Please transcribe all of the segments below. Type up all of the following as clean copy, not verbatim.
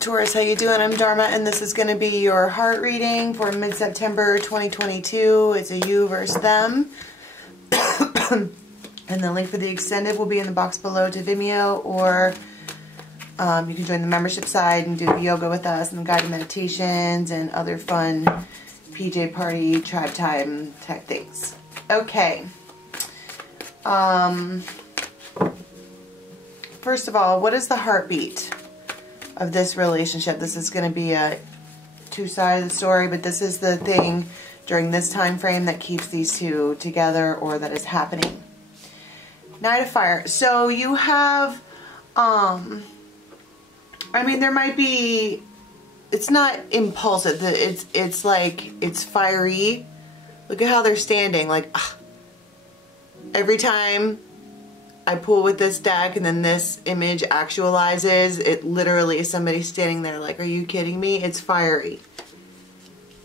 Taurus, how you doing? I'm Dharma, and this is going to be your heart reading for mid-September 2022. It's a you versus them. And the link for the extended will be in the box below to Vimeo, or you can join the membership side and do yoga with us and guided meditations and other fun PJ party, tribe time type things. Okay. First of all, what is the heartbeat of this relationship? This is going to be a two-sided story, but this is the thing during this time frame that keeps these two together, or that is happening. Knight of Fire. So you have, I mean, there might be, it's not impulsive. It's like, it's fiery. Look at how they're standing. Like, every time I pull with this deck and then this image actualizes, it literally is somebody standing there like, are you kidding me? It's fiery.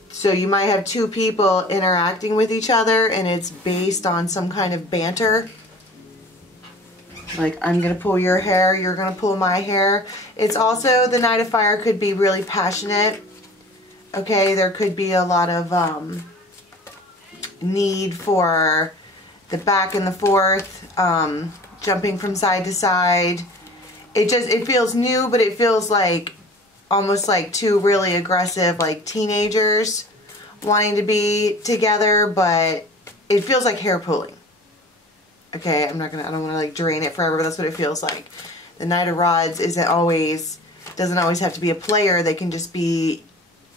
So you might have two people interacting with each other and it's based on some kind of banter. Like, I'm going to pull your hair, you're going to pull my hair. It's also, the Knight of Fire could be really passionate. Okay, there could be a lot of need for the back and the forth, jumping from side to side. It feels new, but it feels like almost like two really aggressive like teenagers wanting to be together, but it feels like hair pulling. Okay, I don't want to like drain it forever, but that's what it feels like. The Knight of Rods doesn't always have to be a player. They can just be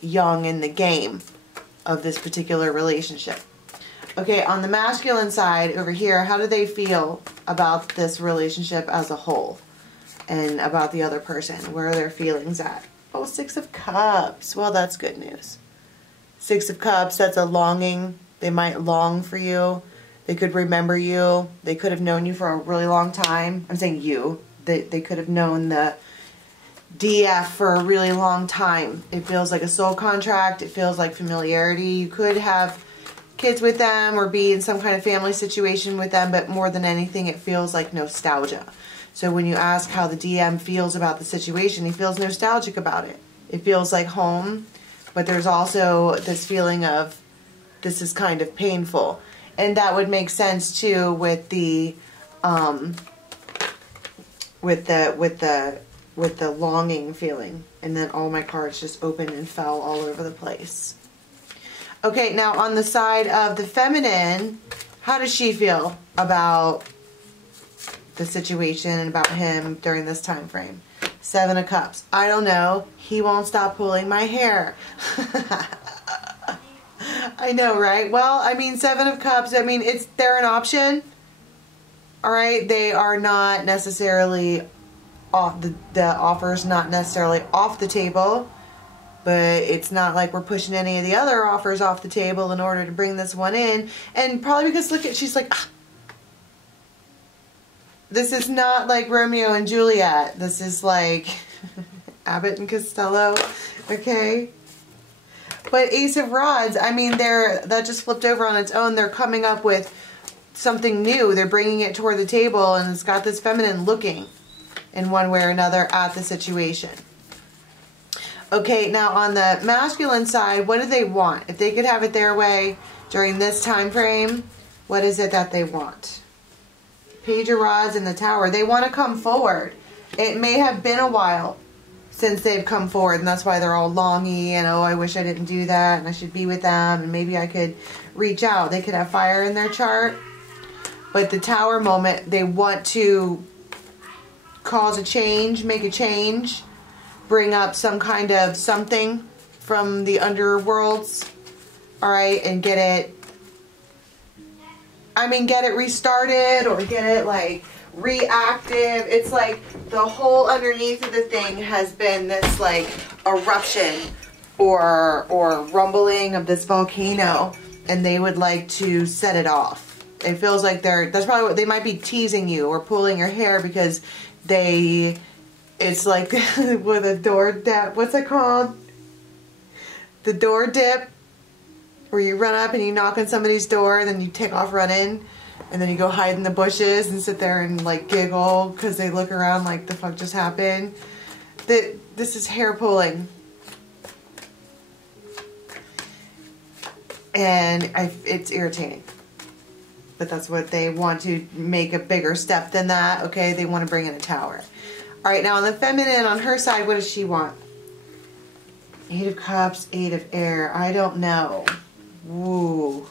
young in the game of this particular relationship. Okay, on the masculine side over here, how do they feel about this relationship as a whole and about the other person? Where are their feelings at? Oh, Six of Cups. Well, that's good news. Six of Cups, that's a longing. They might long for you. They could remember you. They could have known you for a really long time. I'm saying you. They could have known the DF for a really long time. It feels like a soul contract. It feels like familiarity. You could have kids with them or be in some kind of family situation with them, but more than anything, it feels like nostalgia. So when you ask how the DM feels about the situation, he feels nostalgic about it. It feels like home, but there's also this feeling of this is kind of painful. And that would make sense too with the longing feeling. And then all my cards just opened and fell all over the place. Okay, now on the side of the feminine, how does she feel about the situation and about him during this time frame? Seven of Cups. I don't know. He won't stop pulling my hair. I know, right? Well, I mean, Seven of Cups, I mean, they're an option. All right? They are not necessarily off, the offer's not necessarily off the table. But it's not like we're pushing any of the other offers off the table in order to bring this one in. And probably because, look at, she's like, this is not like Romeo and Juliet. This is like Abbott and Costello, okay? But Ace of Rods, I mean, that just flipped over on its own. They're coming up with something new. They're bringing it toward the table, and it's got this feminine looking in one way or another at the situation. Okay, now on the masculine side, what do they want? If they could have it their way during this time frame, what is it that they want? Page of Rods and the Tower. They want to come forward. It may have been a while since they've come forward, and that's why they're all longy and, oh, I wish I didn't do that, and I should be with them, and maybe I could reach out. They could have fire in their chart. But the Tower moment, they want to cause a change, make a change, bring up some kind of something from the underworlds, all right, and get it restarted or get it like reactive. It's like the whole underneath of the thing has been this like eruption or rumbling of this volcano, and they would like to set it off. It feels like that's probably what they might be teasing you or pulling your hair because it's like with a door dip. What's it called? The door dip. Where you run up and you knock on somebody's door and then you take off running. And then you go hide in the bushes and sit there and like giggle because they look around like the fuck just happened. This is hair pulling. And it's irritating. But that's what they want to make a bigger step than that. Okay, they want to bring in a tower. All right, now on the feminine, on her side, what does she want? 8 of Cups, 8 of Air. I don't know. Woo.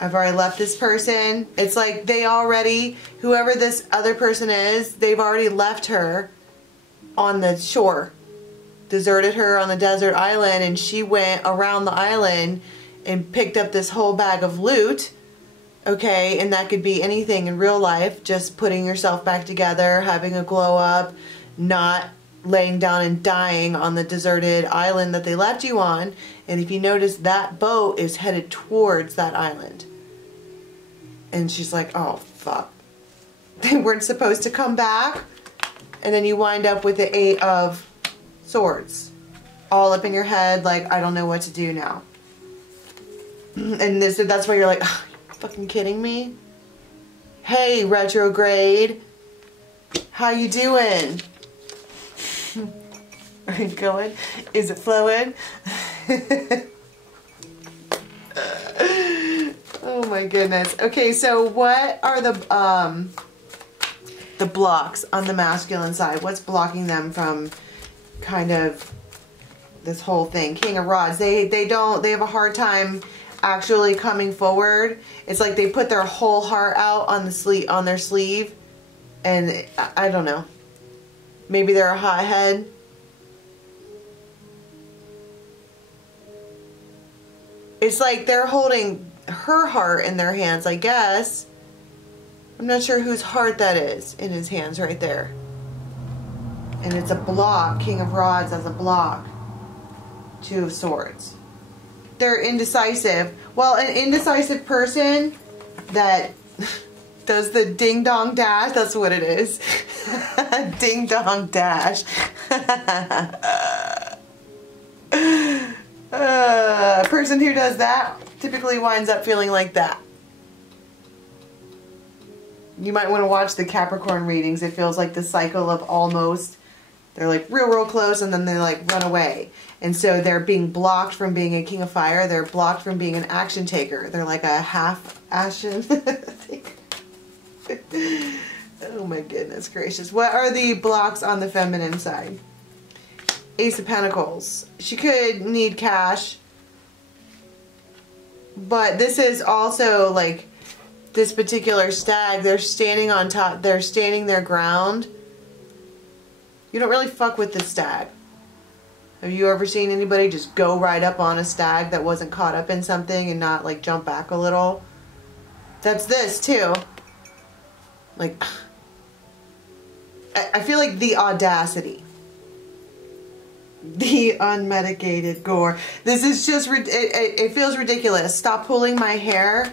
I've already left this person. It's like they already, whoever this other person is, they've already left her on the shore. Deserted her on the desert island, and she went around the island and picked up this whole bag of loot. Okay, and that could be anything in real life. Just putting yourself back together, having a glow up, not laying down and dying on the deserted island that they left you on. And if you notice, that boat is headed towards that island. And she's like, oh, fuck. They weren't supposed to come back. And then you wind up with the 8 of Swords. All up in your head, like, I don't know what to do now. And that's why you're like, oh, you fucking kidding me? Hey, retrograde. How you doing? Are you going? Is it flowing? Oh my goodness. Okay, so what are the blocks on the masculine side? What's blocking them from kind of this whole thing? King of Rods. They have a hard time actually coming forward. It's like they put their whole heart out on their sleeve, and I don't know. Maybe they're a hothead. It's like they're holding her heart in their hands, I guess. I'm not sure whose heart that is in his hands right there. And it's a block. King of Rods as a block. 2 of Swords. They're indecisive. Well, an indecisive person that does the ding dong dash, that's what it is. Ding dong dash. A person who does that typically winds up feeling like that. You might want to watch the Capricorn readings. It feels like the cycle of almost. They're like real close, and then they like run away. And so they're being blocked from being a King of Fire. They're blocked from being an action taker. They're like a half action taker. Oh my goodness gracious. What are the blocks on the feminine side? Ace of Pentacles. She could need cash. But this is also like this particular stag. They're standing on top. They're standing their ground. You don't really fuck with this stag. Have you ever seen anybody just go right up on a stag that wasn't caught up in something and not like jump back a little? That's this too. Like, I feel like the audacity. The unmedicated gore. This is just, it feels ridiculous. Stop pulling my hair.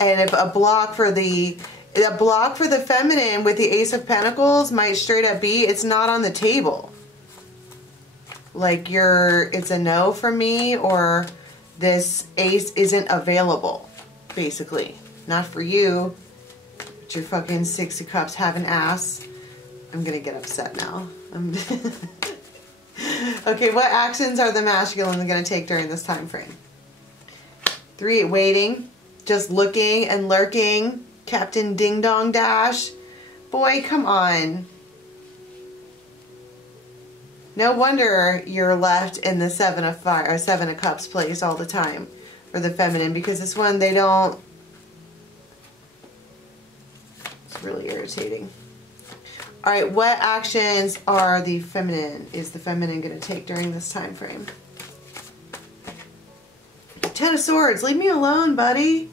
And if a block for the feminine with the Ace of Pentacles might straight up be, it's not on the table. Like it's a no for me, or this ace isn't available, basically. Not for you. But your fucking 6 of Cups have an ass. I'm gonna get upset now. Okay, what actions are the masculine going to take during this time frame? 3, waiting. Just looking and lurking. Captain Ding Dong Dash. Boy, come on. No wonder you're left in the 7 of Fire, or 7 of Cups place all the time for the feminine, because this one, they don't. It's really irritating. All right, what actions are the feminine? Is the feminine going to take during this time frame? 10 of Swords. Leave me alone, buddy.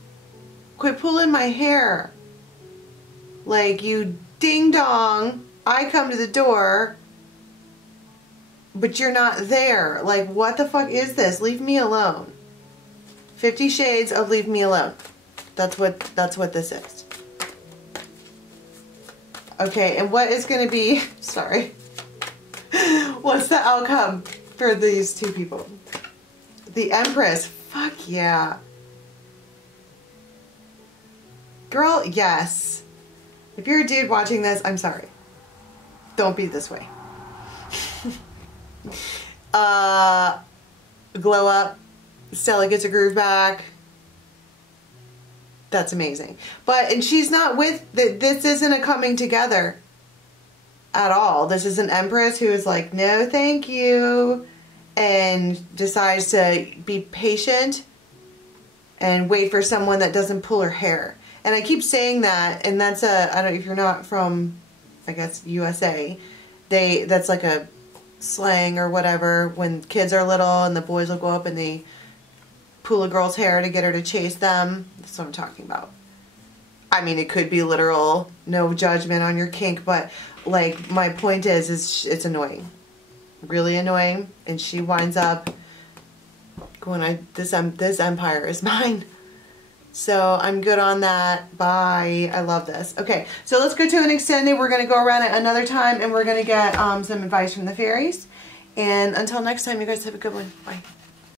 Quit pulling my hair. Like, you ding dong. I come to the door, but you're not there. Like, what the fuck is this? Leave me alone. 50 Shades of leave me alone. That's what this is. Okay, and what is going to be, sorry, what's the outcome for these two people? The Empress. Fuck yeah. Girl, yes. If you're a dude watching this, I'm sorry. Don't be this way. Glow up. Stella gets a groove back. That's amazing. But, and she's not with, this isn't a coming together at all. This is an Empress who is like, no thank you, and decides to be patient and wait for someone that doesn't pull her hair. And I keep saying that, and that's a, I don't know if you're not from, I guess, USA, that's like a slang or whatever when kids are little and the boys will go up and they pull a girl's hair to get her to chase them. That's what I'm talking about. I mean, it could be literal, no judgment on your kink, but like my point is it's annoying, really annoying, and she winds up going, this empire is mine. So I'm good on that. Bye. I love this. Okay, so let's go to an extended. We're going to go around it another time, and we're going to get some advice from the fairies. And until next time, you guys have a good one. Bye.